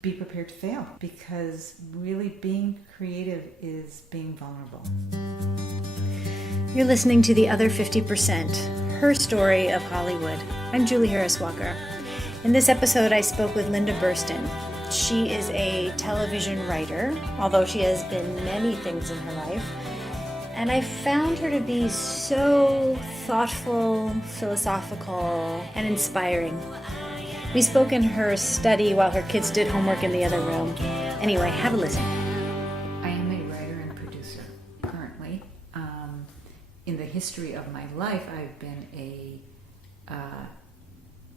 be prepared to fail, because really being creative is being vulnerable. You're listening to The Other 50%, her story of Hollywood. I'm Julie Harris Walker. In this episode, I spoke with Linda Burstyn. She is a television writer, although she has been many things in her life. And I found her to be so thoughtful, philosophical, and inspiring. We spoke in her study while her kids did homework in the other room. Anyway, have a listen. I am a writer and producer currently. In the history of my life, I've been a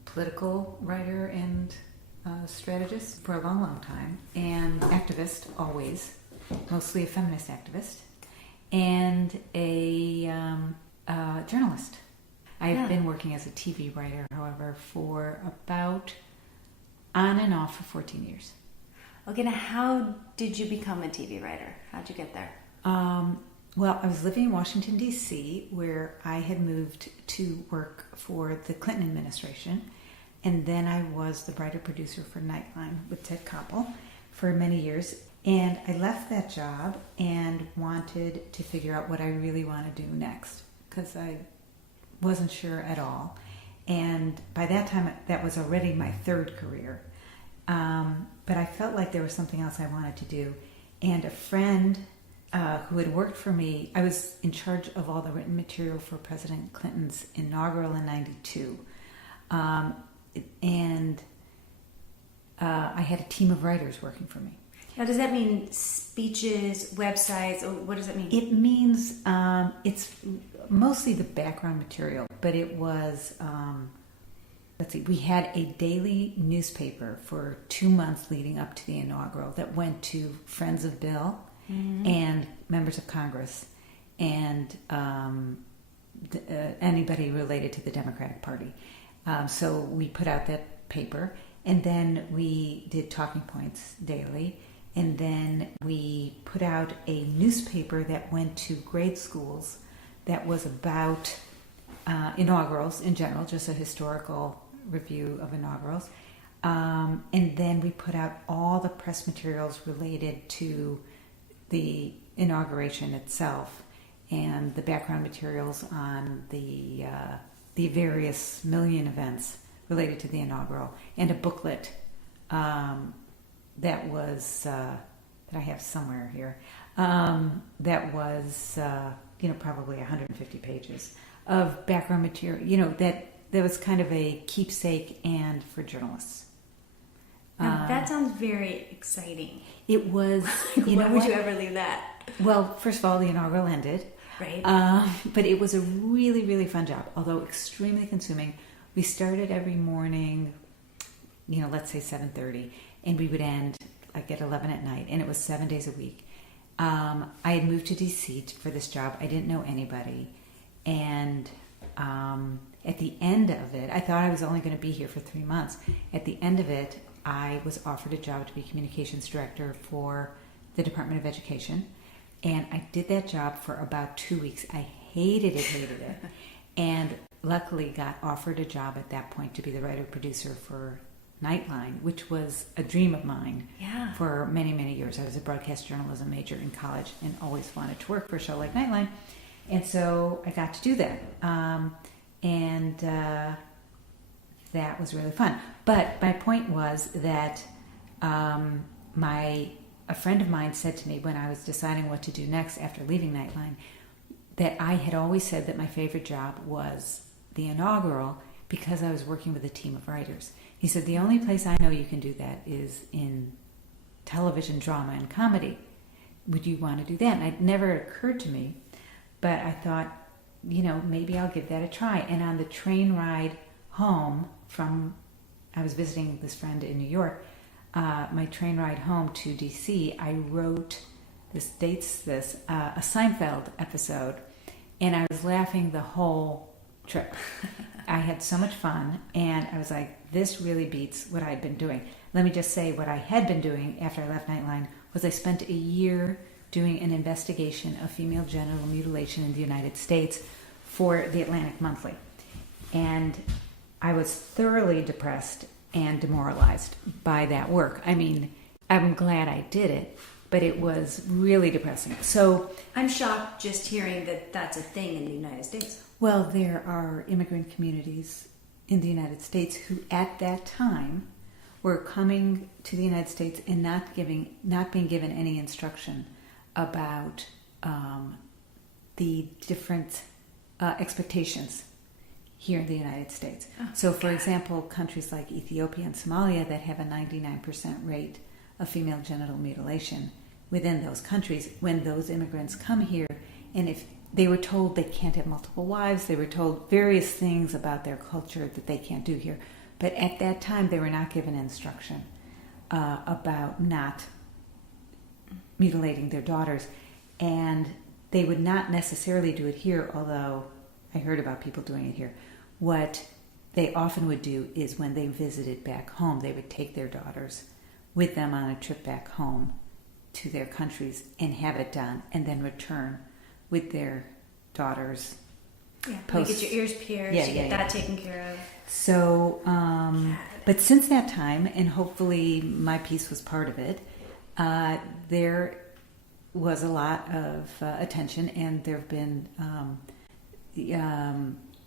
political writer and strategist for a long, long time, and activist always, mostly a feminist activist, and a journalist. I've been working as a TV writer, however, for about on and off for 14 years. Okay, now how did you become a TV writer? How'd you get there? Well, I was living in Washington, D.C., where I had moved to work for the Clinton administration, and then I was the writer-producer for Nightline with Ted Koppel for many years. And I left that job and wanted to figure out what I really want to do next, because I wasn't sure at all. And by that time, that was already my third career. But I felt like there was something else I wanted to do. And a friend who had worked for me, I was in charge of all the written material for President Clinton's inaugural in 92. And I had a team of writers working for me. Now, does that mean speeches, websites, or what does that mean? It means it's mostly the background material, but it was, we had a daily newspaper for 2 months leading up to the inaugural that went to friends of Bill and members of Congress and anybody related to the Democratic Party. So we put out that paper, and then we did talking points daily. And then we put out a newspaper that went to grade schools that was about inaugurals in general, just a historical review of inaugurals. And then we put out all the press materials related to the inauguration itself and the background materials on the various million events related to the inaugural, and a booklet that was that I have somewhere here. That was probably 150 pages of background material. That was kind of a keepsake and for journalists. Now, that sounds very exciting. It was. Why would you ever leave that? Well, first of all, the inaugural ended. Right. But it was a really, really fun job, although extremely consuming. We started every morning, let's say 7:30. And we would end like at 11 at night, and it was 7 days a week. I had moved to D.C. for this job. I didn't know anybody, and at the end of it, I thought I was only going to be here for 3 months. At the end of it, I was offered a job to be communications director for the Department of Education, and I did that job for about 2 weeks. I hated it, and luckily got offered a job at that point to be the writer-producer for Nightline, which was a dream of mine for many, many years. I was a broadcast journalism major in college and always wanted to work for a show like Nightline. And so I got to do that. And that was really fun. But my point was that a friend of mine said to me when I was deciding what to do next after leaving Nightline, that I had always said that my favorite job was the inaugural because I was working with a team of writers. He said, the only place I know you can do that is in television drama and comedy. Would you want to do that? And it never occurred to me, but I thought, maybe I'll give that a try. And on the train ride home I was visiting this friend in New York, my train ride home to D.C., I wrote, a Seinfeld episode, and I was laughing the whole trip. I had so much fun, and I was like, this really beats what I'd been doing. Let me just say what I had been doing after I left Nightline was I spent a year doing an investigation of female genital mutilation in the United States for the Atlantic Monthly. And I was thoroughly depressed and demoralized by that work. I mean, I'm glad I did it, but it was really depressing. So I'm shocked just hearing that that's a thing in the United States. well, there are immigrant communities in the United States who at that time were coming to the United States and not being given any instruction about the different expectations here in the United States. Oh, so, for God. example, countries like Ethiopia and Somalia that have a 99% rate of female genital mutilation within those countries, when those immigrants come here, and if they were told they can't have multiple wives, they were told various things about their culture that they can't do here. But at that time, they were not given instruction about not mutilating their daughters. And they would not necessarily do it here, although I heard about people doing it here. What they often would do is when they visited back home, they would take their daughters with them on a trip back home to their countries and have it done, and then return with their daughters. Yeah, Post- you get your ears pierced, you get that taken care of. So, but since that time, and hopefully my piece was part of it, there was a lot of attention, and there have been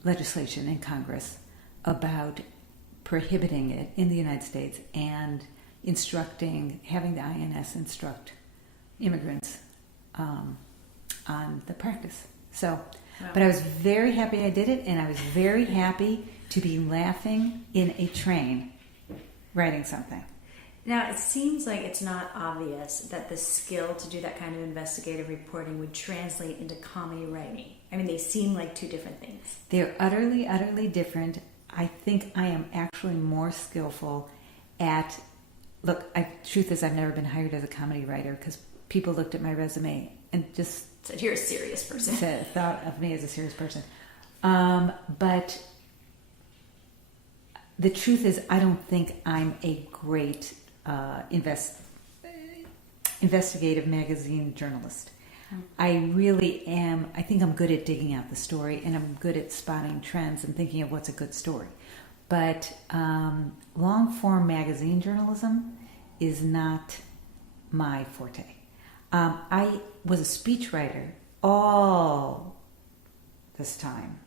legislation in Congress about prohibiting it in the United States and having the INS instruct immigrants on the practice. So, Wow. but I was very happy I did it, and I was very happy to be laughing in a train writing something. Now, it seems like it's not obvious that the skill to do that kind of investigative reporting would translate into comedy writing. I mean, they seem like two different things. They're utterly, utterly different. I think I am actually more skillful at... truth is, I've never been hired as a comedy writer because people looked at my resume and just... said, you're a serious person. thought of me as a serious person. But the truth is, I don't think I'm a great investigative magazine journalist. I really am. I think I'm good at digging out the story, and I'm good at spotting trends and thinking of what's a good story. But long-form magazine journalism is not my forte. I was a speechwriter all this time,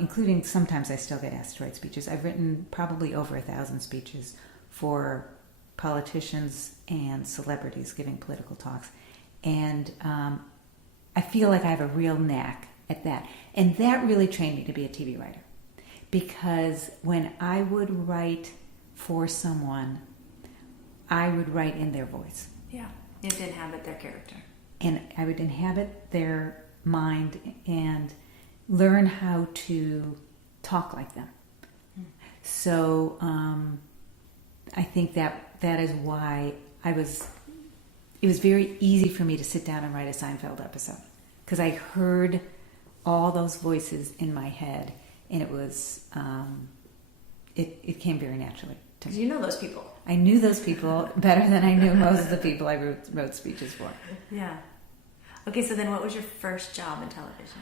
including sometimes I still get asked to write speeches. I've written probably over 1,000 speeches for politicians and celebrities giving political talks. And I feel like I have a real knack at that. And that really trained me to be a TV writer. Because when I would write for someone, I would write in their voice. Yeah, you have to inhabit their character. And I would inhabit their mind and learn how to talk like them. So I think that is why it was very easy for me to sit down and write a Seinfeld episode. Because I heard all those voices in my head, and it was, it came very naturally to me. Because you know those people. I knew those people better than I knew most of the people I wrote speeches for. Yeah. Okay, so then what was your first job in television?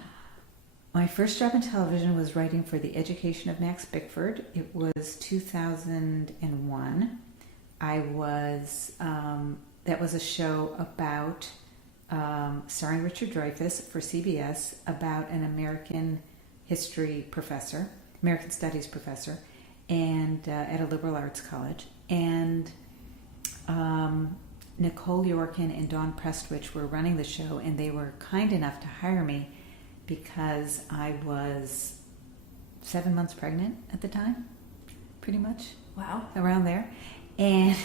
My first job in television was writing for the Education of Max Bickford. It was 2001. That was a show about, starring Richard Dreyfuss for CBS, about an American history professor, American studies professor, and at a liberal arts college. And Nicole Yorkin and Dawn Prestwich were running the show, and they were kind enough to hire me because I was 7 months pregnant at the time, pretty much. Wow. Around there. And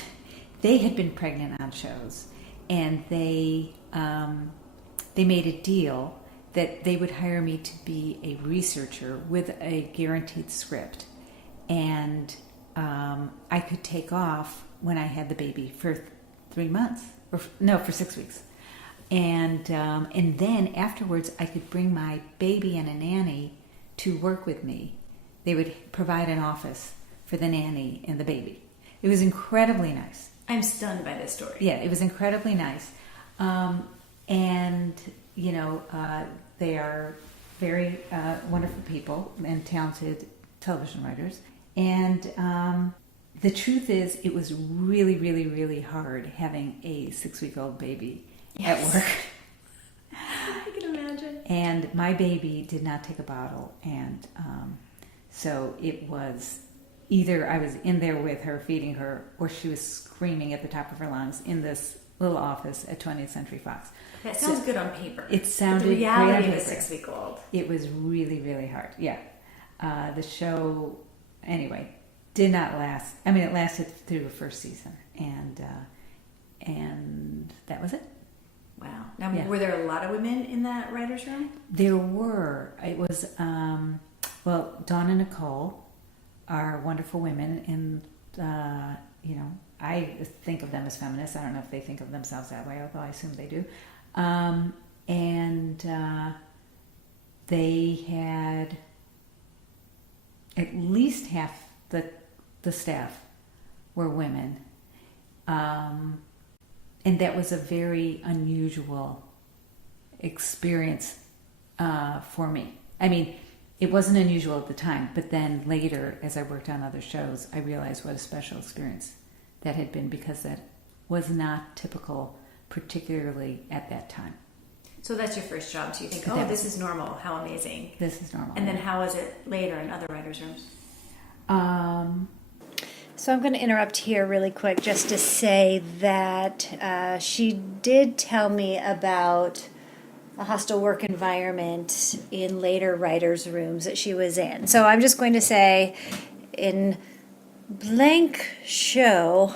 they had been pregnant on shows, and they made a deal that they would hire me to be a researcher with a guaranteed script. And I could take off when I had the baby for 3 months, for 6 weeks. And then afterwards, I could bring my baby and a nanny to work with me. They would provide an office for the nanny and the baby. It was incredibly nice. I'm stunned by this story. Yeah, it was incredibly nice. And, they are very wonderful people and talented television writers. And the truth is, it was really, really, really hard having a 6-week-old baby at work. I can imagine. And my baby did not take a bottle, and so it was either I was in there with her, feeding her, or she was screaming at the top of her lungs in this little office at 20th Century Fox. That sounds good on paper. It sounded but the reality great of a 6-week-old. It was really, really hard. Yeah. The show, anyway, did not last. I mean, it lasted through the first season, and that was it. Wow. Now, were there a lot of women in that writer's room? There were. It was, well, Dawn and Nicole are wonderful women, and, you know, I think of them as feminists. I don't know if they think of themselves that way, although I assume they do. And they had at least half the staff were women. And that was a very unusual experience for me. I mean, it wasn't unusual at the time, but then later, as I worked on other shows, I realized what a special experience that had been, because that was not typical, particularly at that time. So that's your first job. So you think, this is normal. How amazing. This is normal. And then how is it later in other writers' rooms? So I'm going to interrupt here really quick just to say that she did tell me about a hostile work environment in later writers' rooms that she was in. So I'm just going to say, in blank show,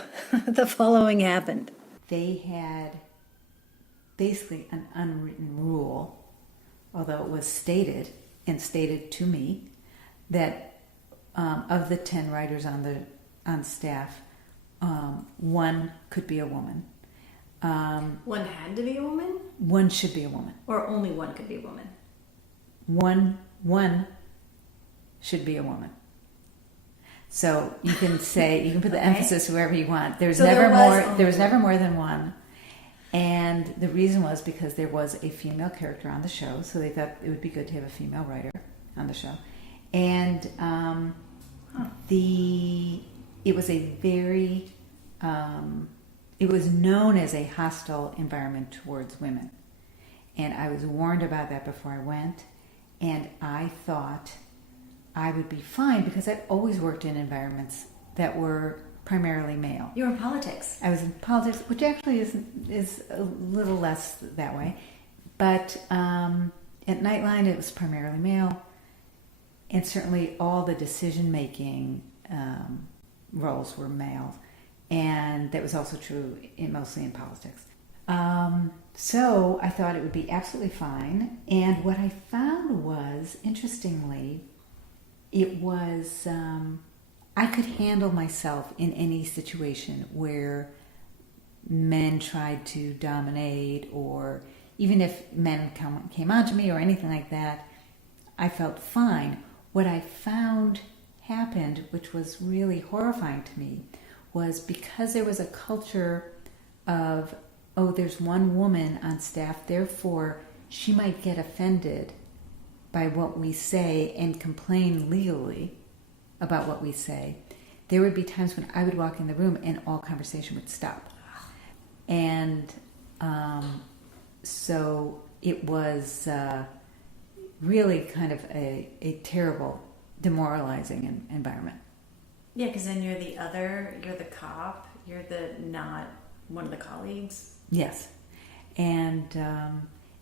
the following happened. They had basically an unwritten rule, although it was stated to me, that of the 10 writers on staff, one could be a woman. One had to be a woman? One should be a woman. Or only one could be a woman? One should be a woman. So you can say, you can put the emphasis wherever you want. There was never more than one. And the reason was because there was a female character on the show, so they thought it would be good to have a female writer on the show. And it was a very, it was known as a hostile environment towards women. And I was warned about that before I went, and I thought I would be fine because I've always worked in environments that were primarily male. You were in politics. I was in politics, which actually is a little less that way. But at Nightline, it was primarily male, and certainly all the decision-making roles were male, and that was also true mostly in politics. So I thought it would be absolutely fine, and what I found was, interestingly, it was, I could handle myself in any situation where men tried to dominate, or even if men came on to me or anything like that, I felt fine. What I found happened, which was really horrifying to me, was because there was a culture of, there's one woman on staff, therefore she might get offended by what we say and complain legally about what we say. There would be times when I would walk in the room and all conversation would stop. And so it was really kind of a terrible, demoralizing environment. Yeah, because then you're the cop, you're not one of the colleagues. Yes. And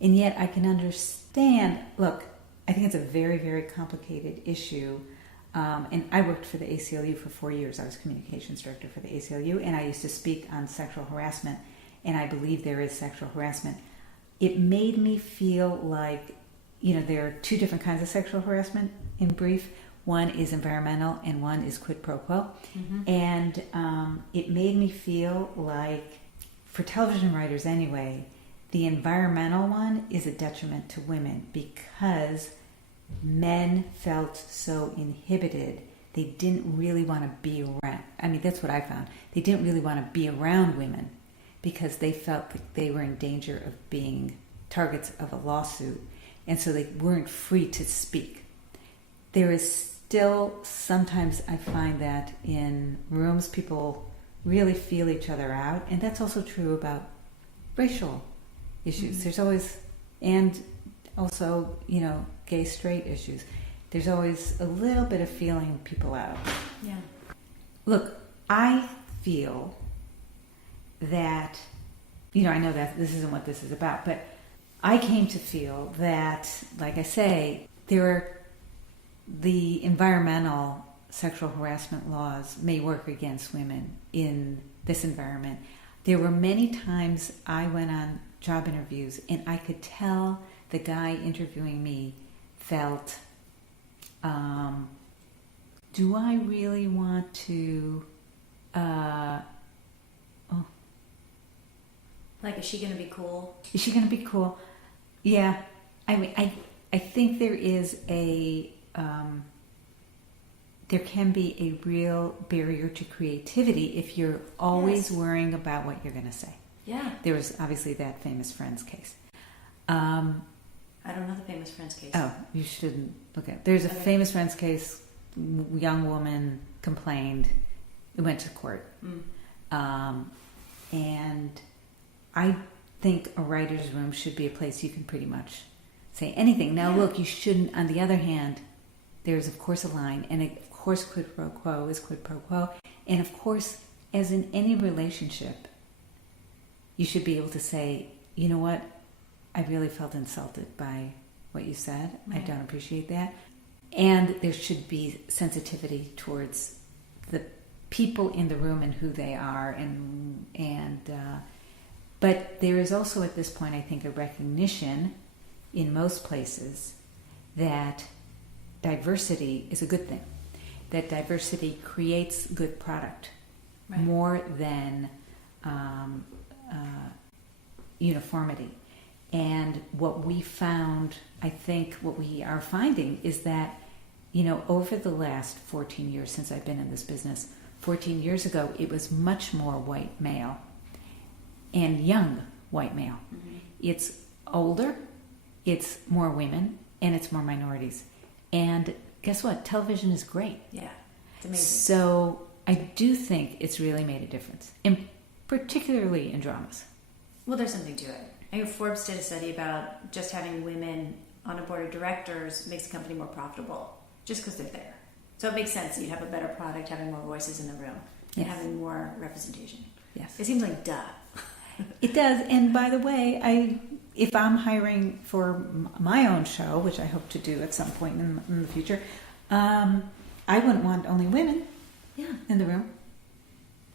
yet I can understand, look, I think it's a very, very complicated issue. And I worked for the ACLU for 4 years. I was communications director for the ACLU, and I used to speak on sexual harassment, and I believe there is sexual harassment. It made me feel like, there are two different kinds of sexual harassment in brief. One is environmental and one is quid pro quo. Mm-hmm. And it made me feel like, for television writers anyway, the environmental one is a detriment to women because men felt so inhibited. They didn't really want to be around. I mean, that's what I found. They didn't really want to be around women because they felt that they were in danger of being targets of a lawsuit. And so they weren't free to speak. There is still, sometimes I find that in rooms people really feel each other out, and that's also true about racial issues. There's always, and also, gay, straight issues. There's always a little bit of feeling people out. Yeah. Look, I feel that, I know that this isn't what this is about, but I came to feel that, like I say, the environmental sexual harassment laws may work against women in this environment. There were many times I went on job interviews and I could tell the guy interviewing me felt, do I really want to, Like, is she going to be cool? Is she going to be cool? Yeah. I mean, I think there is there can be a real barrier to creativity if you're always worrying about what you're going to say. Yeah. There was obviously that famous Friends case. I don't know the famous Friends case. Oh, you shouldn't look at it. There's a famous Friends case. Young woman complained. It went to court. And I think a writer's room should be a place you can pretty much say anything. Now, look, you shouldn't. On the other hand, there's, of course, a line. And, of course, quid pro quo is quid pro quo. And, of course, as in any relationship, you should be able to say, you know what? I really felt insulted by what you said. Right. I don't appreciate that. And there should be sensitivity towards the people in the room and who they are. But there is also at this point, I think, a recognition in most places that diversity is a good thing. That diversity creates good product more than uniformity. And what we found, I think what we are finding is that, over the last 14 years since I've been in this business, 14 years ago, it was much more white male and young white male. Mm-hmm. It's older, it's more women, and it's more minorities. And guess what? Television is great. Yeah, it's amazing. So I do think it's really made a difference, and particularly in dramas. Well, there's something to it. I know Forbes did a study about just having women on a board of directors makes a company more profitable, just because they're there. So it makes sense that you'd have a better product having more voices in the room and having more representation. Yes. It seems like duh. It does. And by the way, if I'm hiring for my own show, which I hope to do at some point in the future, I wouldn't want only women in the room.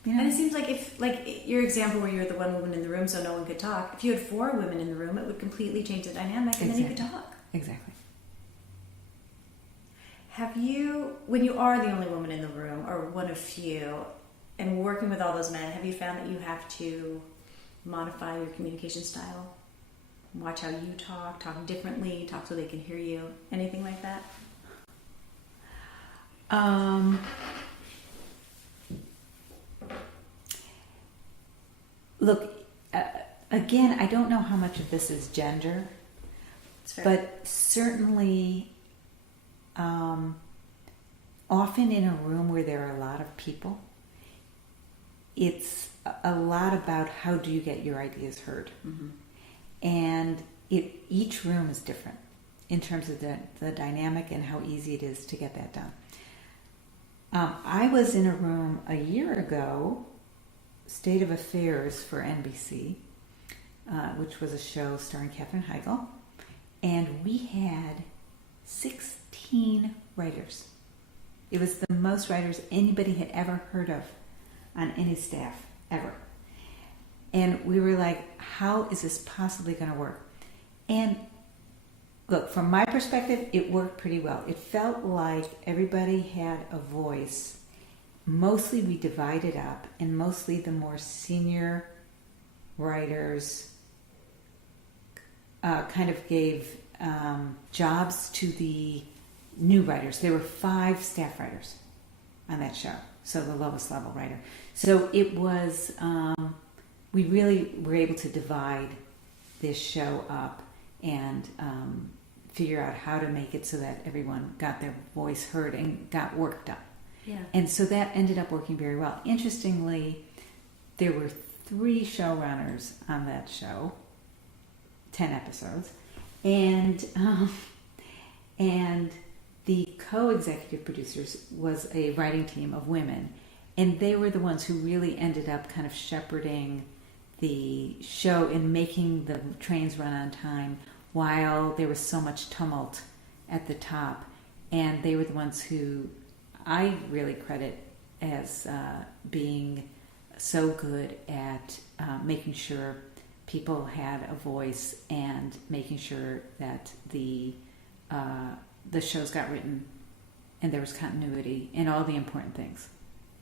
And it seems like if, your example where you're the one woman in the room so no one could talk, if you had 4 women in the room, it would completely change the dynamic and then you could talk. Exactly. Have you, when you are the only woman in the room, or one of few, and working with all those men, have you found that you have to modify your communication style? Watch how you talk differently, talk so they can hear you, anything like that? Look, again, I don't know how much of this is gender, but certainly often in a room where there are a lot of people, it's a lot about how do you get your ideas heard. Mm-hmm. And each room is different in terms of the dynamic and how easy it is to get that done. I was in a room a year ago, State of Affairs for NBC, which was a show starring Katherine Heigl, and we had 16 writers. It was the most writers anybody had ever heard of on any staff, ever. And we were like, how is this possibly going to work? And look, from my perspective, it worked pretty well. It felt like everybody had a voice. Mostly we divided up, and mostly the more senior writers kind of gave jobs to the new writers. There were 5 staff writers on that show, so the lowest level writer. So it was, we really were able to divide this show up and figure out how to make it so that everyone got their voice heard and got work done. Yeah. And so that ended up working very well. Interestingly, there were 3 showrunners on that show, 10 episodes, and the co-executive producers was a writing team of women, and they were the ones who really ended up kind of shepherding the show and making the trains run on time while there was so much tumult at the top. And they were the ones who I really credit as being so good at making sure people had a voice and making sure that the shows got written and there was continuity and all the important things.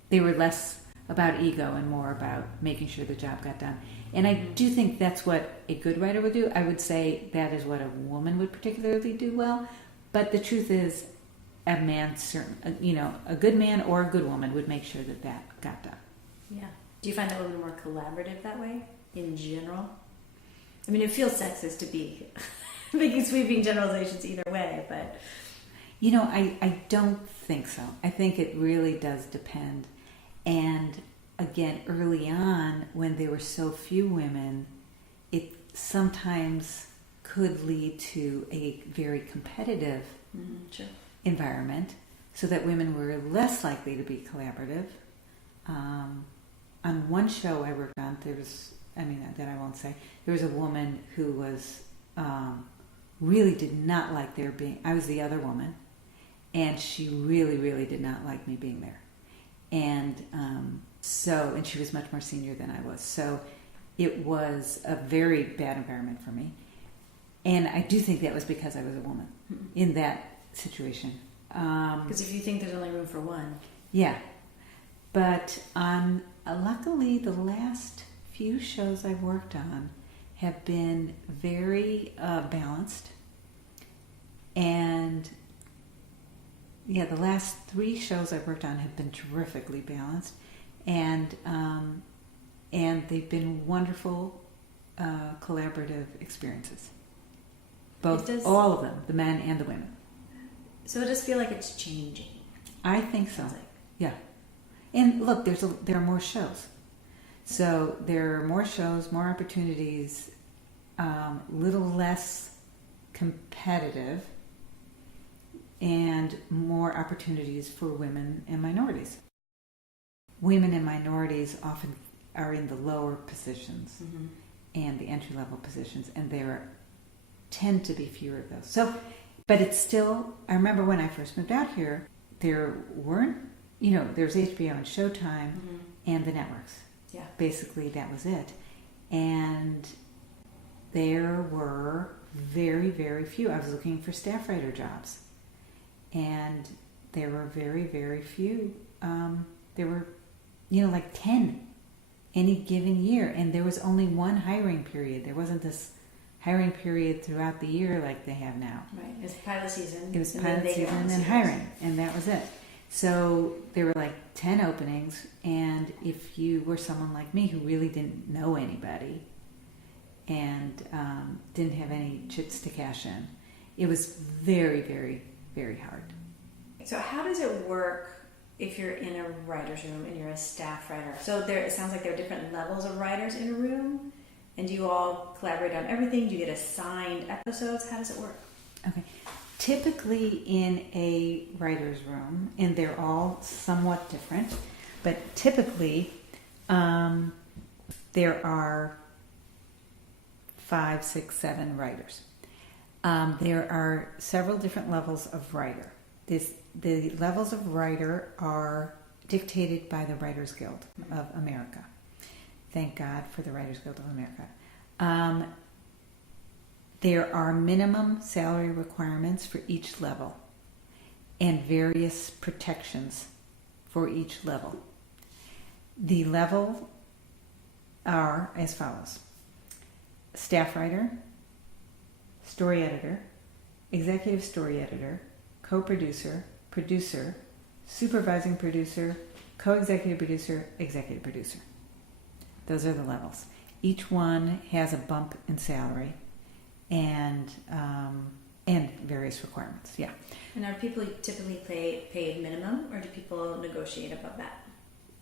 They were less about ego and more about making sure the job got done. And I do think that's what a good writer would do. I would say that is what a woman would particularly do well. But the truth is, a man, a good man or a good woman would make sure that that got done. Yeah. Do you find that women are more collaborative that way in general? I mean, it feels sexist to be making sweeping generalizations either way, but... I don't think so. I think it really does depend. And again, early on, when there were so few women, it sometimes could lead to a very competitive environment, so that women were less likely to be collaborative. On one show I worked on, that I won't say, there was a woman who was really did not like there being, I was the other woman, and she really, really did not like me being there. And and she was much more senior than I was. So it was a very bad environment for me. And I do think that was because I was a woman in that situation. Because if you think there's only room for one. Yeah. But luckily, the last few shows I've worked on have been very balanced. And the last 3 shows I've worked on have been terrifically balanced, and they've been wonderful collaborative experiences. All of them, the men and the women. So it does feel like it's changing. I think so. Yeah. And look, there are more shows. So there are more shows, more opportunities, little less competitive, and more opportunities for women and minorities. Women and minorities often are in the lower positions and the entry-level positions, and there tend to be fewer of those. So, but it's still, I remember when I first moved out here, there weren't, there's HBO and Showtime and the networks. Yeah. Basically, that was it. And there were very, very few. I was looking for staff writer jobs. And there were very, very few. There were, like 10 any given year. And there was only one hiring period. There wasn't this hiring period throughout the year like they have now. Right. It was pilot season. It was pilot season and hiring. And that was it. So there were like 10 openings. And if you were someone like me who really didn't know anybody and didn't have any chips to cash in, it was very, very, very hard. So how does it work if you're in a writer's room and you're a staff writer? So it sounds like there are different levels of writers in a room, and do you all collaborate on everything? Do you get assigned episodes? How does it work? Okay. Typically in a writer's room, and they're all somewhat different, but typically there are 5, 6, 7 writers. There are several different levels of writer. The levels of writer are dictated by the Writers Guild of America. Thank God for the Writers Guild of America. There are minimum salary requirements for each level and various protections for each level. The level are as follows: staff writer, story editor, executive story editor, co-producer, producer, supervising producer, co-executive producer, executive producer. Those are the levels. Each one has a bump in salary, and and various requirements. Yeah. And are people typically paid minimum, or do people negotiate above that?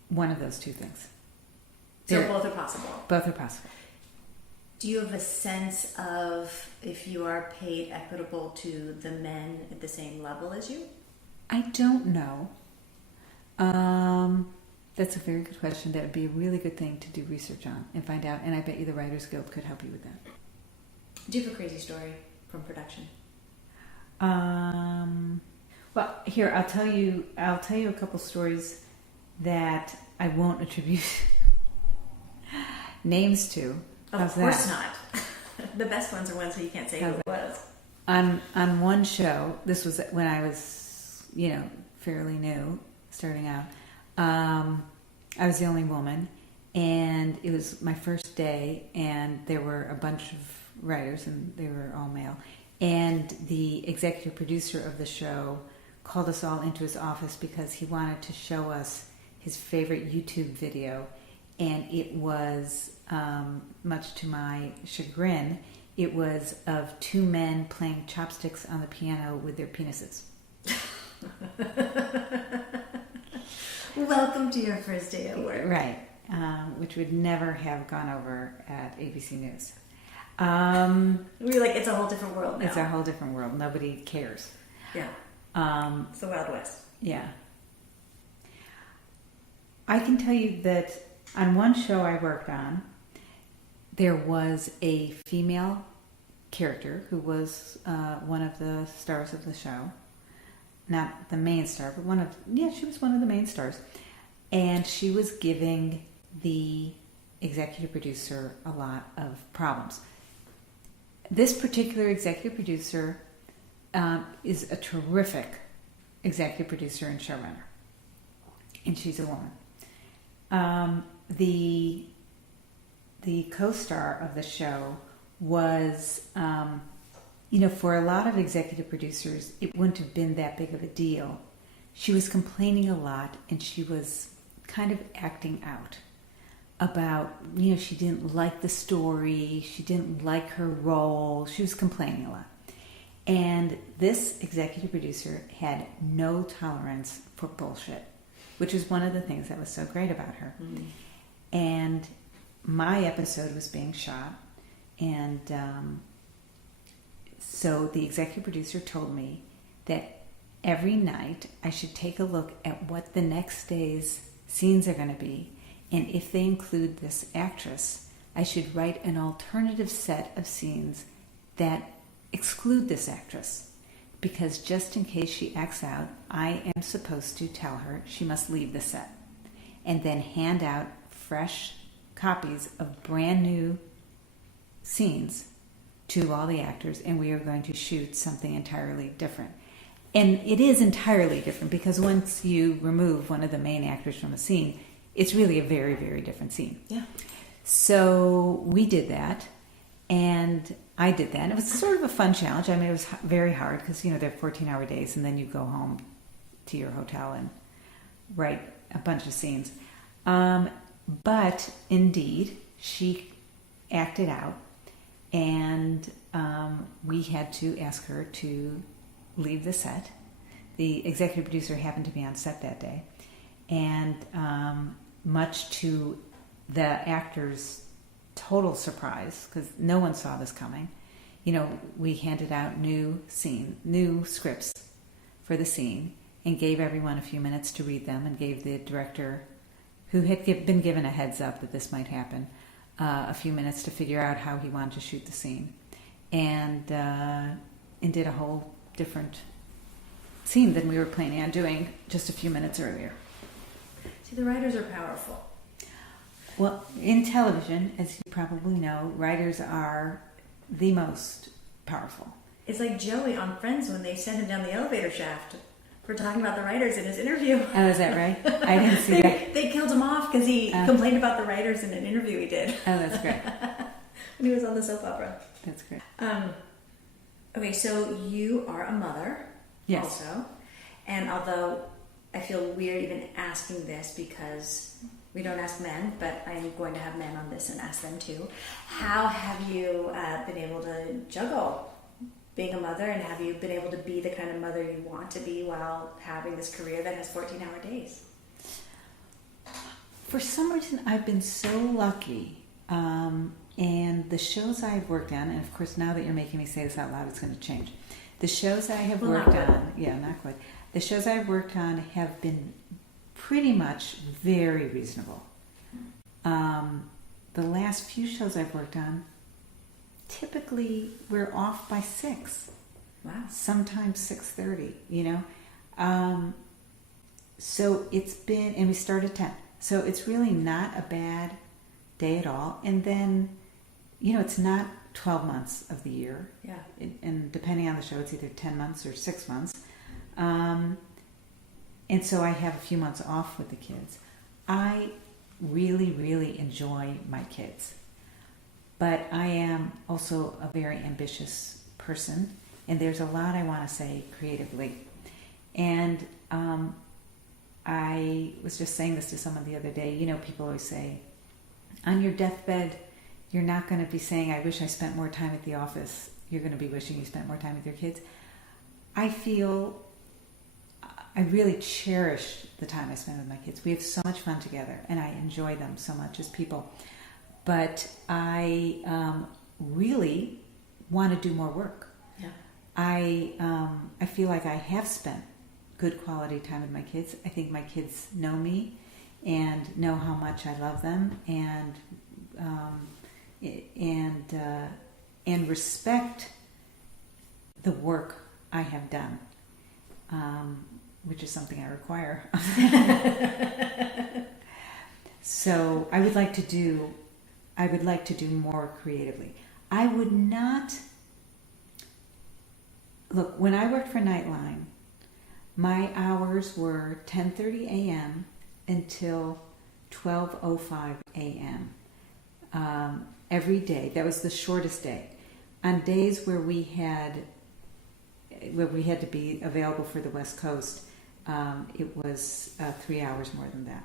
One of those two things. So both are possible. Both are possible. Do you have a sense of if you are paid equitable to the men at the same level as you? I don't know. That's a very good question. That would be a really good thing to do research on and find out. And I bet you the Writers Guild could help you with that. Do you have a crazy story from production? Well, here I'll tell you a couple stories that I won't attribute names to. Of course not. The best ones are ones where you can't say who it was. On one show, this was when I was, fairly new, starting out. I was the only woman, and it was my first day, and there were a bunch of writers, and they were all male. And the executive producer of the show called us all into his office because he wanted to show us his favorite YouTube video, and it was, much to my chagrin, it was of two men playing chopsticks on the piano with their penises. Welcome to your first day at work. Right, which would never have gone over at ABC News. We were like, it's a whole different world now. It's a whole different world. Nobody cares. Yeah. It's the Wild West. Yeah. I can tell you that on one show I worked on, there was a female character who was one of the stars of the show. Not the main star, but she was one of the main stars. And she was giving the executive producer a lot of problems. This particular executive producer is a terrific executive producer and showrunner. And she's a woman. The co-star of the show was, for a lot of executive producers, it wouldn't have been that big of a deal. She was complaining a lot, and she was kind of acting out about, she didn't like the story, she didn't like her role, she was complaining a lot. And this executive producer had no tolerance for bullshit, which was one of the things that was so great about her. Mm-hmm. And my episode was being shot, and so the executive producer told me that every night I should take a look at what the next day's scenes are going to be, and if they include this actress, I should write an alternative set of scenes that exclude this actress, because just in case she acts out, I am supposed to tell her she must leave the set, and then hand out fresh copies of brand new scenes to all the actors, and we are going to shoot something entirely different. And it is entirely different because once you remove one of the main actors from a scene, it's really a very, very different scene. Yeah. So we did that, and I did that. And it was sort of a fun challenge. I mean, it was very hard because, they're 14-hour days, and then you go home to your hotel and write a bunch of scenes. But indeed, she acted out, and we had to ask her to leave the set. The executive producer happened to be on set that day, and much to the actors' total surprise, because no one saw this coming, we handed out new scripts for the scene, and gave everyone a few minutes to read them, and gave the director, who had been given a heads up that this might happen, a few minutes to figure out how he wanted to shoot the scene, and did a whole different scene than we were planning on doing just a few minutes earlier. See, the writers are powerful. Well, in television, as you probably know, writers are the most powerful. It's like Joey on Friends when they sent him down the elevator shaft for talking about the writers in his interview. Oh, is that right? I didn't see that. They killed him off because he complained about the writers in an interview he did. Oh, that's great. When he was on the soap opera. That's great. Okay, so you are a mother. Yes. Also. And although I feel weird even asking this because we don't ask men, but I'm going to have men on this and ask them too. How have you been able to juggle being a mother, and have you been able to be the kind of mother you want to be while having this career that has 14-hour days? For some reason, I've been so lucky. And the shows I've worked on, and of course now that you're making me say this out loud, it's going to change. The shows I have worked on, not quite. The shows I've worked on have been pretty much very reasonable. The last few shows I've worked on, typically we're off by 6. Wow. Sometimes 6:30, So it's been, and we start at 10. So it's really not a bad day at all. And then, it's not 12 months of the year. Yeah. And depending on the show, it's either 10 months or 6 months. And so I have a few months off with the kids. I really, really enjoy my kids. But I am also a very ambitious person, and there's a lot I want to say creatively. And I was just saying this to someone the other day. People always say, on your deathbed, you're not going to be saying, I wish I spent more time at the office. You're going to be wishing you spent more time with your kids. I feel I really cherish the time I spend with my kids. We have so much fun together, and I enjoy them so much as people. But I really want to do more work. Yeah. I feel like I have spent good quality time with my kids. I think my kids know me and know how much I love them, and respect the work I have done, which is something I require. So I would like to do more creatively. I would not look, when I worked for Nightline, my hours were 10:30 a.m. until 12:05 a.m. Every day. That was the shortest day. On days where we had to be available for the West Coast, it was 3 hours more than that.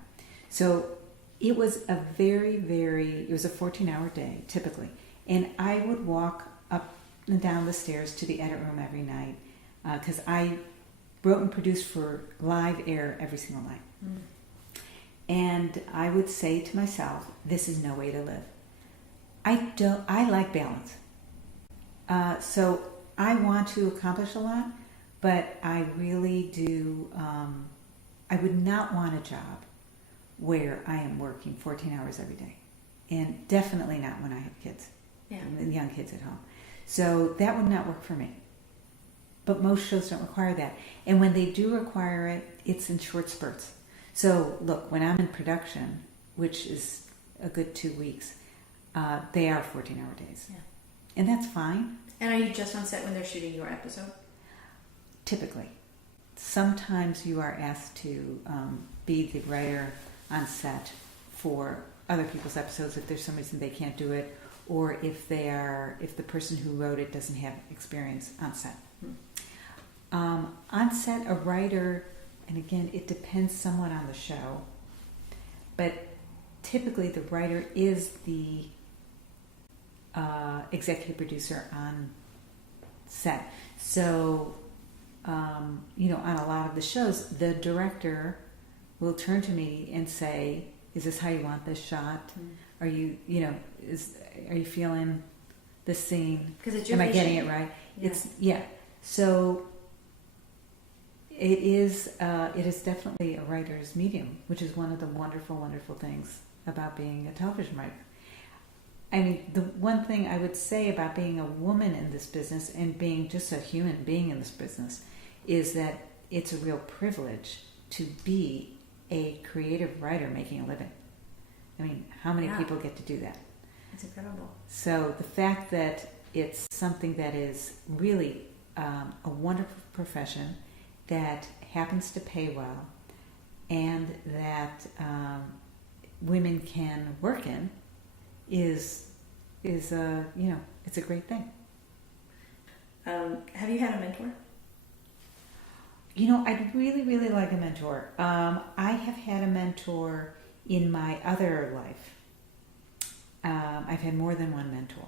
So it was a it was a 14-hour day, typically. And I would walk up and down the stairs to the edit room every night, because I wrote and produced for live air every single night. Mm. And I would say to myself, this is no way to live. I like balance. So I want to accomplish a lot, but I really do, I would not want a job where I am working 14 hours every day. And definitely not when I have kids, and young kids at home. So that would not work for me. But most shows don't require that. And when they do require it, it's in short spurts. So look, when I'm in production, which is a good 2 weeks, they are 14-hour days. Yeah. And that's fine. And are you just on set when they're shooting your episode? Typically. Sometimes you are asked to be the writer on set for other people's episodes if there's some reason they can't do it, or if the person who wrote it doesn't have experience on set. On set, a writer, and again, it depends somewhat on the show, but typically the writer is the executive producer on set. So, on a lot of the shows, the director will turn to me and say, is this how you want this shot? Are you, are you feeling this scene? Because it's your Am vision. I getting it right? Yeah. So it is definitely a writer's medium, which is one of the wonderful, wonderful things about being a television writer. I mean, the one thing I would say about being a woman in this business and being just a human being in this business is that it's a real privilege to be a creative writer making a living. I mean, how many people get to do that? It's incredible. So the fact that it's something that is really a wonderful profession that happens to pay well and that women can work in is it's a great thing. Have you had a mentor? I'd really, really like a mentor. I have had a mentor in my other life. I've had more than one mentor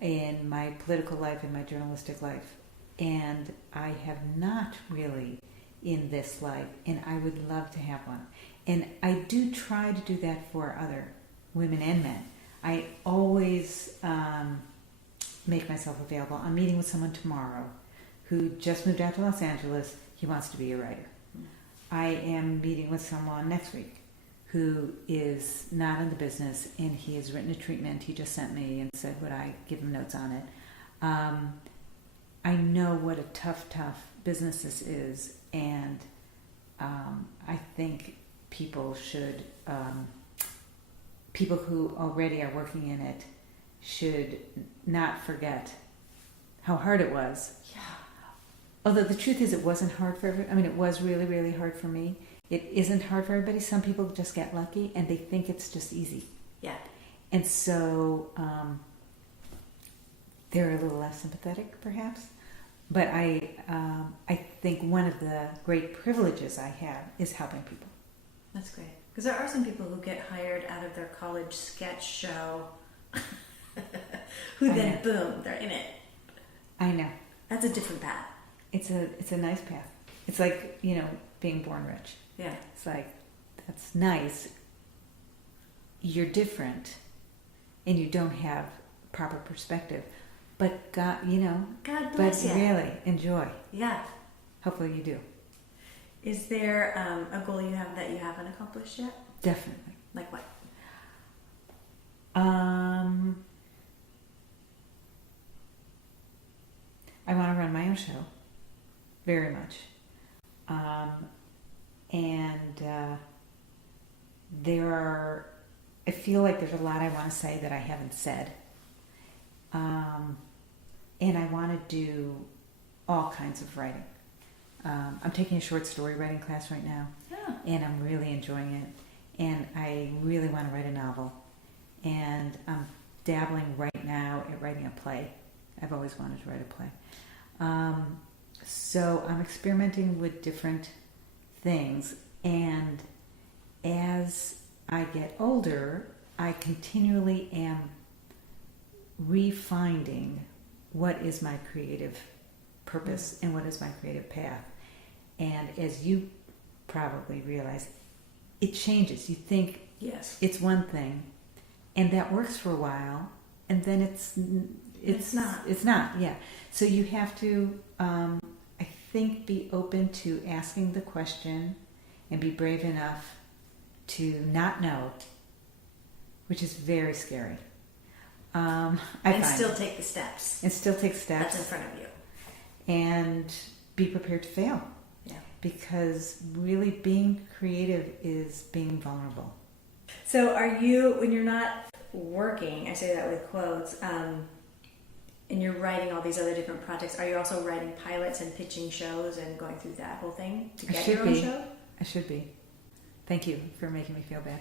in my political life and my journalistic life. and I have not really in this life, and I would love to have one. And I do try to do that for other women and men. I always make myself available. I'm meeting with someone tomorrow who just moved out to Los Angeles. He wants to be a writer. I am meeting with someone next week who is not in the business, and he has written a treatment he just sent me and said, would I give him notes on it? I know what a tough business this is, and I think people should, people who already are working in it should not forget how hard it was. Yeah. Although the truth is it wasn't hard for everyone. I mean, it was really, really hard for me. It isn't hard for everybody. Some people just get lucky and they think it's just easy. Yeah. And so they're a little less sympathetic, perhaps. But I think one of the great privileges I have is helping people. That's great. Because there are some people who get hired out of their college sketch show who then, boom, they're in it. I know. That's a different path. It's a nice path. It's like, being born rich. Yeah. It's like, that's nice. You're different and you don't have proper perspective. But God, God bless you. Really enjoy. Yeah. Hopefully you do. Is there a goal you have that you haven't accomplished yet? Definitely. Like what? I want to run my own show, very much. I feel like there's a lot I want to say that I haven't said. And I want to do all kinds of writing. I'm taking a short story writing class right now, and I'm really enjoying it. And I really want to write a novel. And I'm dabbling right now at writing a play. I've always wanted to write a play. So I'm experimenting with different things. And as I get older, I continually am refinding what is my creative purpose and what is my creative path. And as you probably realize, it changes. You think it's one thing, and that works for a while, and then it's not. Yeah. So you have to, I think, be open to asking the question and be brave enough to not know, which is very scary. Still take the steps. And still take steps. That's in front of you. And be prepared to fail. Yeah. Because really being creative is being vulnerable. So are you, when you're not working, I say that with quotes, and you're writing all these other different projects, are you also writing pilots and pitching shows and going through that whole thing to get your own show? I should be. Thank you for making me feel bad.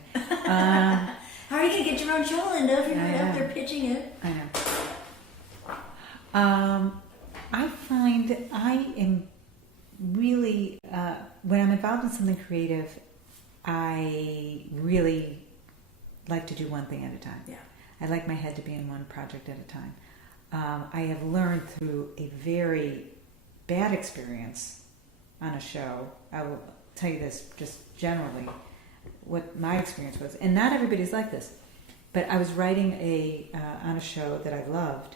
How are you going to get your own show, Linda, if you're not out there pitching it? I know. I find I am really, when I'm involved in something creative, I really like to do one thing at a time. Yeah. I like my head to be in one project at a time. I have learned through a very bad experience on a show. I will tell you this just generally, what my experience was. And not everybody's like this. But I was writing on a show that I loved,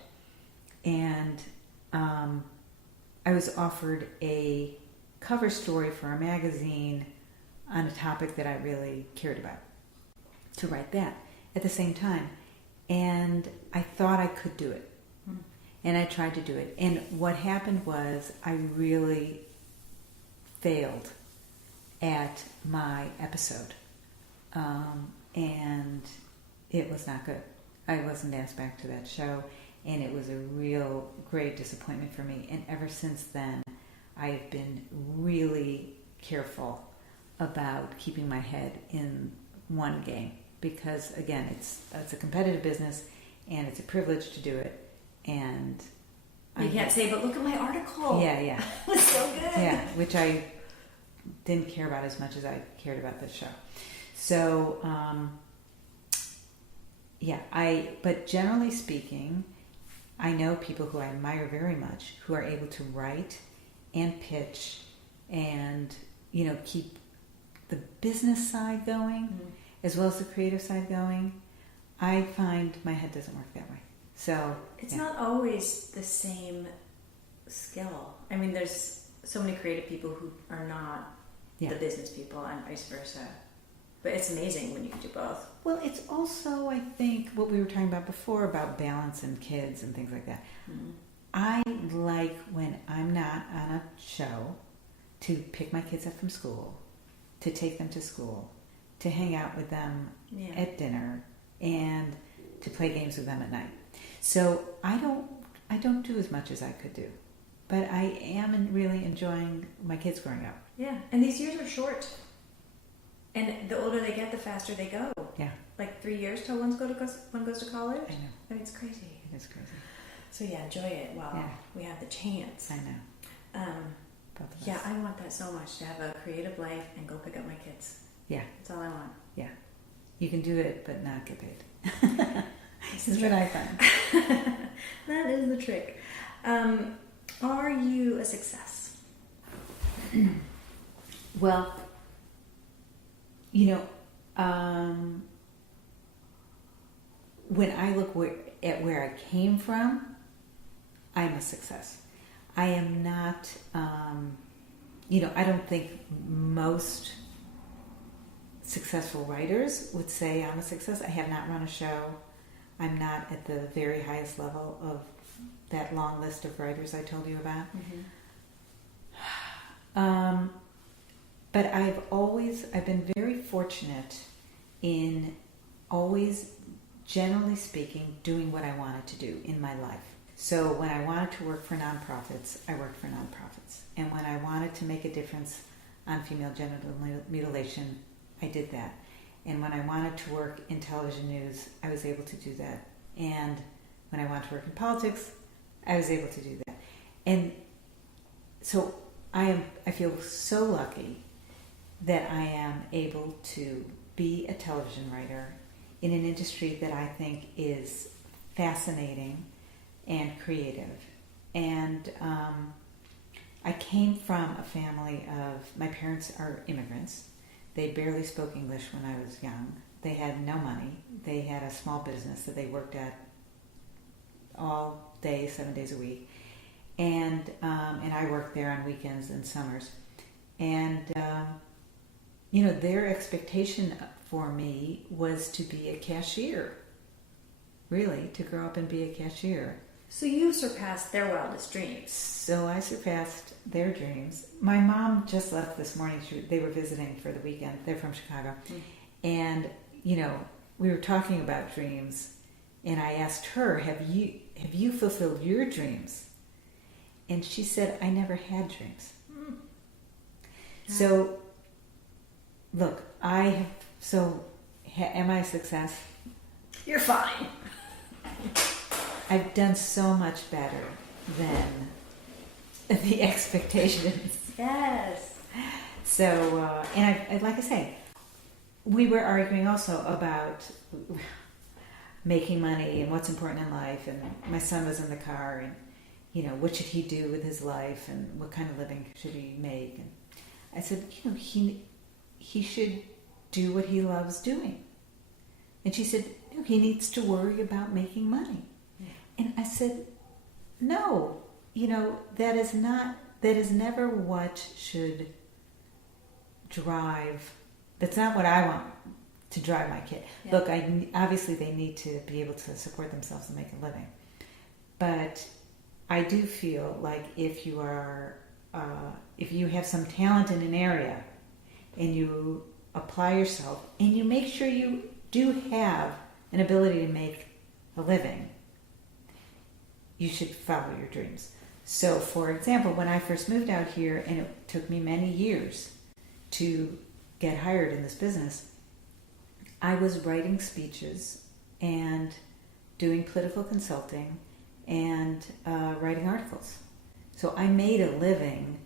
and I was offered a cover story for a magazine on a topic that I really cared about, to write that at the same time. And I thought I could do it. And I tried to do it. And what happened was I really failed at my episode. And it was not good. I wasn't asked back to that show. And it was a real great disappointment for me. And ever since then, I've been really careful about keeping my head in one game. Because, again, it's a competitive business, and it's a privilege to do it. And you can't say, but look at my article. Yeah. It was so good. Yeah, which I didn't care about as much as I cared about this show. So, but generally speaking, I know people who I admire very much who are able to write and pitch and, keep the business side going as well as the creative side going. I find my head doesn't work that way. So it's not always the same skill. I mean, there's so many creative people who are not the business people and vice versa. But it's amazing when you can do both. Well, it's also, I think, what we were talking about before about balance and kids and things like that. Mm-hmm. I like when I'm not on a show to pick my kids up from school, to take them to school, to hang out with them at dinner, and to play games with them at night. So I don't do as much as I could do. But I am really enjoying my kids growing up. Yeah, and these years are short. And the older they get, the faster they go. Yeah. Like 3 years till one goes to college. I know. I mean, it's crazy. It is crazy. So yeah, enjoy it while we have the chance. I know. Both of us. Yeah, I want that so much, to have a creative life and go pick up my kids. Yeah. That's all I want. Yeah. You can do it, but not get paid. This is what I find. That is the trick. Are you a success? Well, when I look at where I came from, I'm a success. I am not, I don't think most successful writers would say I'm a success. I have not run a show. I'm not at the very highest level of that long list of writers I told you about. Mm-hmm. But I've been very fortunate in always, generally speaking, doing what I wanted to do in my life. So when I wanted to work for nonprofits, I worked for nonprofits. And when I wanted to make a difference on female genital mutilation, I did that. And when I wanted to work in television news, I was able to do that. And when I wanted to work in politics, I was able to do that. And so I feel so lucky that I am able to be a television writer in an industry that I think is fascinating and creative. And I came from a family of, my parents are immigrants. They barely spoke English when I was young. They had no money. They had a small business that they worked at all day, 7 days a week. And I worked there on weekends and summers. And, their expectation for me was to be a cashier. Really, to grow up and be a cashier. So you surpassed their wildest dreams. So I surpassed their dreams. My mom just left this morning. They were visiting for the weekend. They're from Chicago. Mm. And, we were talking about dreams. And I asked her, have you fulfilled your dreams? And she said, I never had dreams. Mm. So, look, am I a success? You're fine. I've done so much better than the expectations. Yes. So, and I like I say, we were arguing also about making money and what's important in life, and my son was in the car, and what should he do with his life, and what kind of living should he make? And I said, he should do what he loves doing. And she said, no, he needs to worry about making money. Yeah. And I said, no, that is never what should drive, that's not what I want to drive my kid. Yeah. Look, obviously they need to be able to support themselves and make a living. But I do feel like if you have some talent in an area and you apply yourself and you make sure you do have an ability to make a living, you should follow your dreams. So, for example, when I first moved out here, and it took me many years to get hired in this business, I was writing speeches and doing political consulting and writing articles. So I made a living,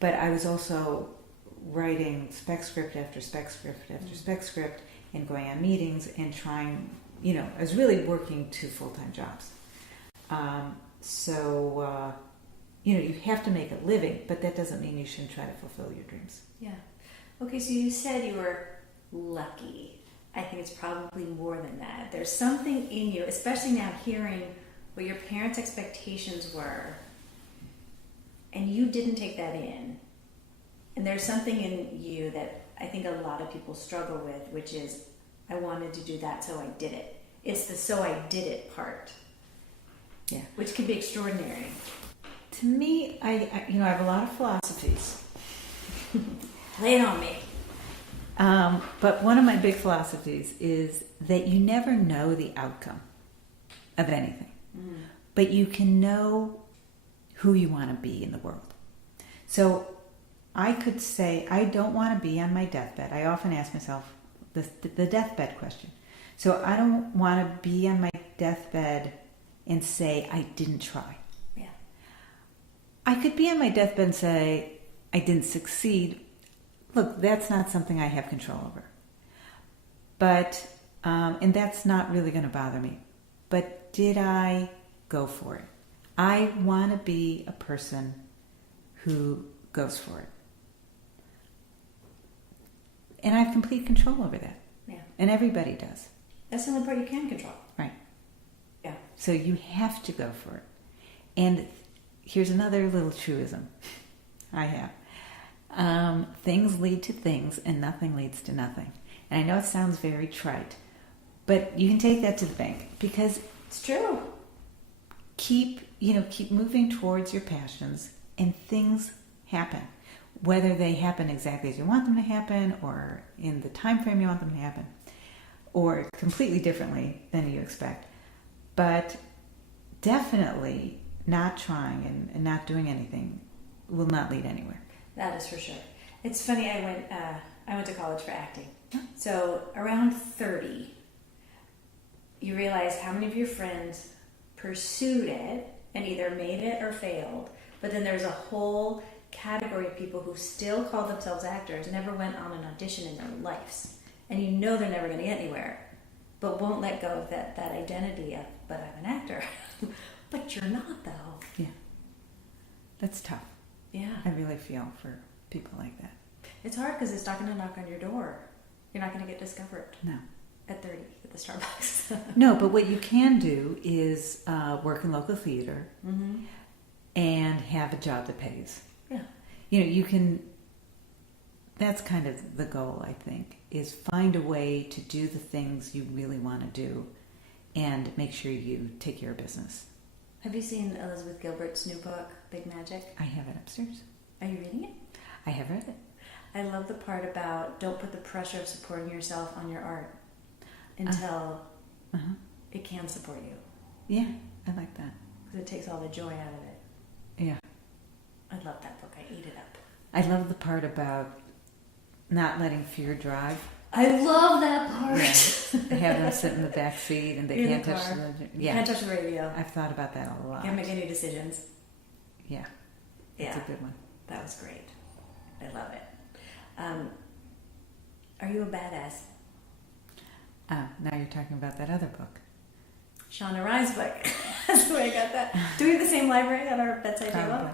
but I was also writing spec script after spec script after spec script and going on meetings and trying, I was really working 2 full-time jobs. You have to make a living, but that doesn't mean you shouldn't try to fulfill your dreams. Yeah. Okay, so you said you were lucky. I think it's probably more than that. There's something in you, especially now hearing what your parents' expectations were, and you didn't take that in. And there's something in you that I think a lot of people struggle with, which is, I wanted to do that, so I did it. It's the so I did it part. Yeah. Which can be extraordinary. To me, I have a lot of philosophies. Lay it on me. But one of my big philosophies is that you never know the outcome of anything, but you can know who you want to be in the world. So I could say, I don't want to be on my deathbed. I often ask myself the deathbed question. So I don't want to be on my deathbed and say, I didn't try. Yeah. I could be on my deathbed and say, I didn't succeed. Look, that's not something I have control over. But, and that's not really going to bother me. But did I go for it? I want to be a person who goes for it. And I have complete control over that. Yeah. And everybody does. That's the only part you can control. Right. Yeah. So you have to go for it. And here's another little truism I have. Things lead to things and nothing leads to nothing. And I know it sounds very trite, but you can take that to the bank because It's true. keep moving towards your passions and things happen. Whether they happen exactly as you want them to happen or in the time frame you want them to happen or completely differently than you expect. But definitely not trying and not doing anything will not lead anywhere. That is for sure. It's funny, I went to college for acting. So around 30, you realize how many of your friends pursued it and either made it or failed. But then there's a whole category of people who still call themselves actors, never went on an audition in their lives. And you know they're never going to get anywhere, but won't let go of that identity of, but I'm an actor. But you're not, though. Yeah. That's tough. Yeah. I really feel for people like that. It's hard because it's not going to knock on your door. You're not going to get discovered No. at 30 at the Starbucks. No, but what you can do is work in local theater Mm-hmm. and have a job that pays. Yeah. You can, that's kind of the goal, I think, is find a way to do the things you really want to do and make sure you take care of business. Have you seen Elizabeth Gilbert's new book, Big Magic? I have it upstairs. Are you reading it? I have read it. I love the part about don't put the pressure of supporting yourself on your art until it can support you. Yeah, I like that. Because it takes all the joy out of it. Yeah. I love that book. I ate it up. I love the part about not letting fear drive. I love that part. Yeah. Have them sit in the back seat and they In can't the touch car. the... Yeah. Can't touch the radio. I've thought about that a lot. Can't make any decisions. Yeah. Yeah. It's a good one. That was great. I love it. Are you a badass? Now you're talking about that other book. Shauna Rhimes' book. That's the way I got that. Do we have the same library at our bedside table?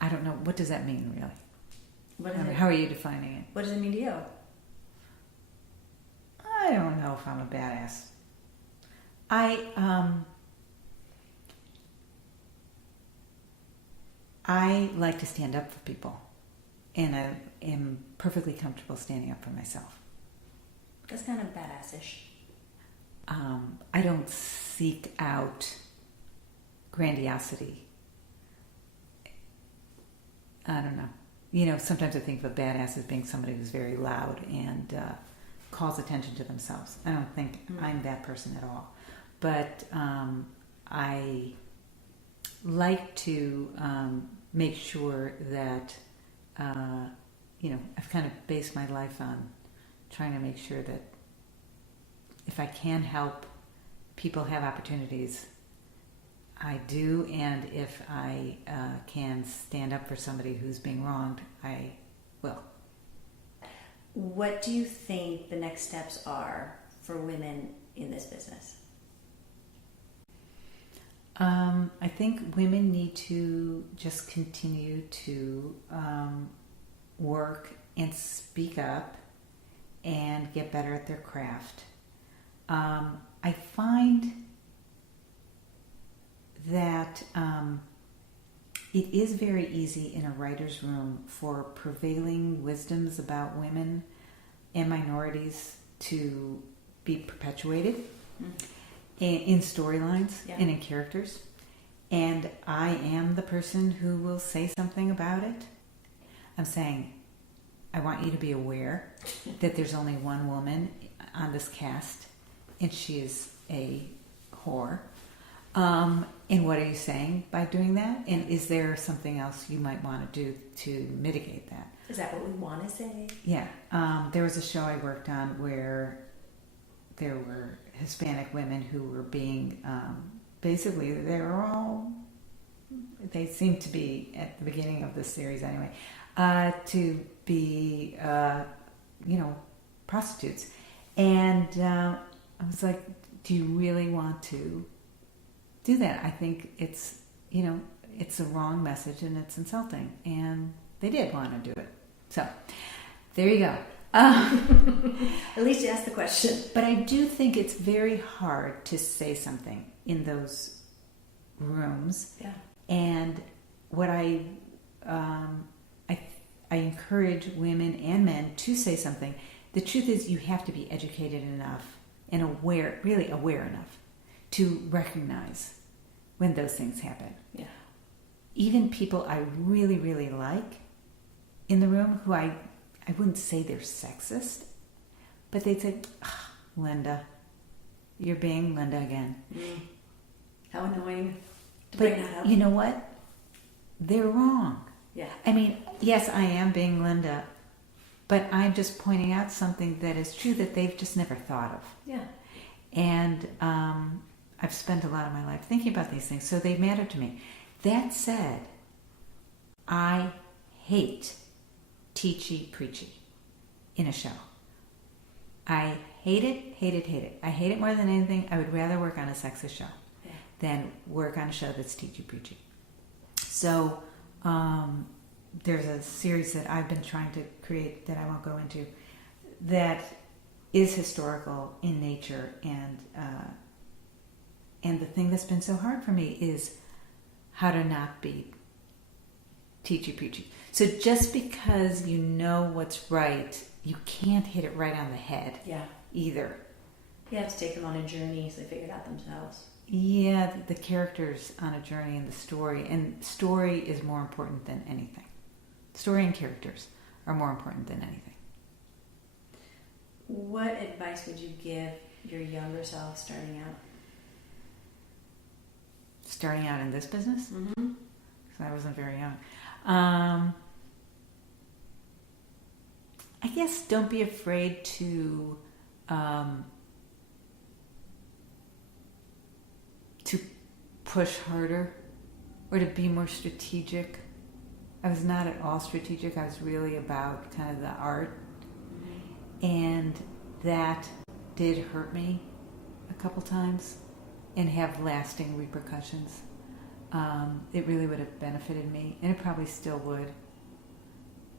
I don't know. What does that mean, really? What is it? How are you defining it? What does it mean to you? I don't know if I'm a badass. I like to stand up for people, and I am perfectly comfortable standing up for myself. That's kind of badass-ish. I don't seek out grandiosity. I don't know. Sometimes I think of a badass as being somebody who's very loud and calls attention to themselves. I don't think I'm that person at all. But I like to make sure that, I've kind of based my life on trying to make sure that if I can help people have opportunities, I do, and if I can stand up for somebody who's being wronged, I will. What do you think the next steps are for women in this business? I think women need to just continue to work and speak up and get better at their craft. I find that it is very easy in a writer's room for prevailing wisdoms about women and minorities to be perpetuated in storylines and in characters. And I am the person who will say something about it. I'm saying, I want you to be aware that there's only one woman on this cast, and she is a whore. And what are you saying by doing that? And is there something else you might want to do to mitigate that? Is that what we want to say? Yeah. There was a show I worked on where there were Hispanic women who were being, basically, they seemed to be, at the beginning of this series anyway, to be, prostitutes. And I was like, do you really want to do that? I think it's the wrong message and it's insulting. And they did want to do it. So, there you go. At least you asked the question. But I do think it's very hard to say something in those rooms. Yeah. And what I encourage women and men to say something. The truth is, you have to be educated enough and really aware enough to recognize when those things happen. Yeah. Even people I really, really like in the room, who I wouldn't say they're sexist, but they'd say, Linda, you're being Linda again. How annoying to But bring that up. you know what? They're wrong. Yeah. I mean, yes, I am being Linda, but I'm just pointing out something that is true that they've just never thought of. Yeah. And I've spent a lot of my life thinking about these things, so they matter to me. That said, I hate teachy preachy in a show. I hate it. I hate it more than anything. I would rather work on a sexist show than work on a show that's teachy preachy. So there's a series that I've been trying to create that I won't go into that is historical in nature, and the thing that's been so hard for me is how to not be teachy preachy. So just because you know what's right, you can't hit it right on the head. Yeah. Either. You have to take them on a journey so they figure it out themselves. Yeah, the characters on a journey in the story, and story is more important than anything. Story and characters are more important than anything. What advice would you give your younger self starting out? Starting out in this business? Mm-hmm. Because I wasn't very young. I guess don't be afraid to push harder or to be more strategic. I was not at all strategic. I was really about kind of the art. And that did hurt me a couple times and have lasting repercussions. It really would have benefited me, and it probably still would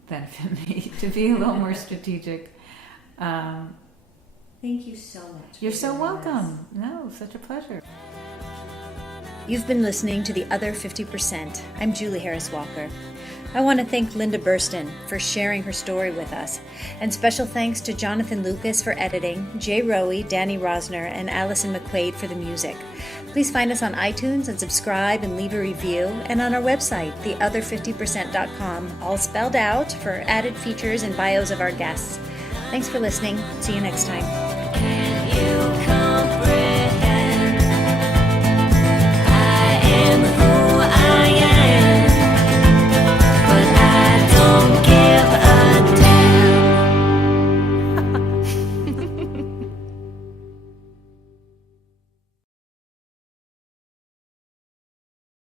benefit me to be a little more strategic. Thank you so much. You're so welcome. No, such a pleasure. You've been listening to The Other 50%. I'm Julie Harris Walker. I want to thank Linda Burstyn for sharing her story with us, and special thanks to Jonathan Lucas for editing, Jay Rowe, Danny Rosner, and Allison McQuaid for the music. Please find us on iTunes and subscribe and leave a review, and on our website, theother50%.com, all spelled out, for added features and bios of our guests. Thanks for listening. See you next time.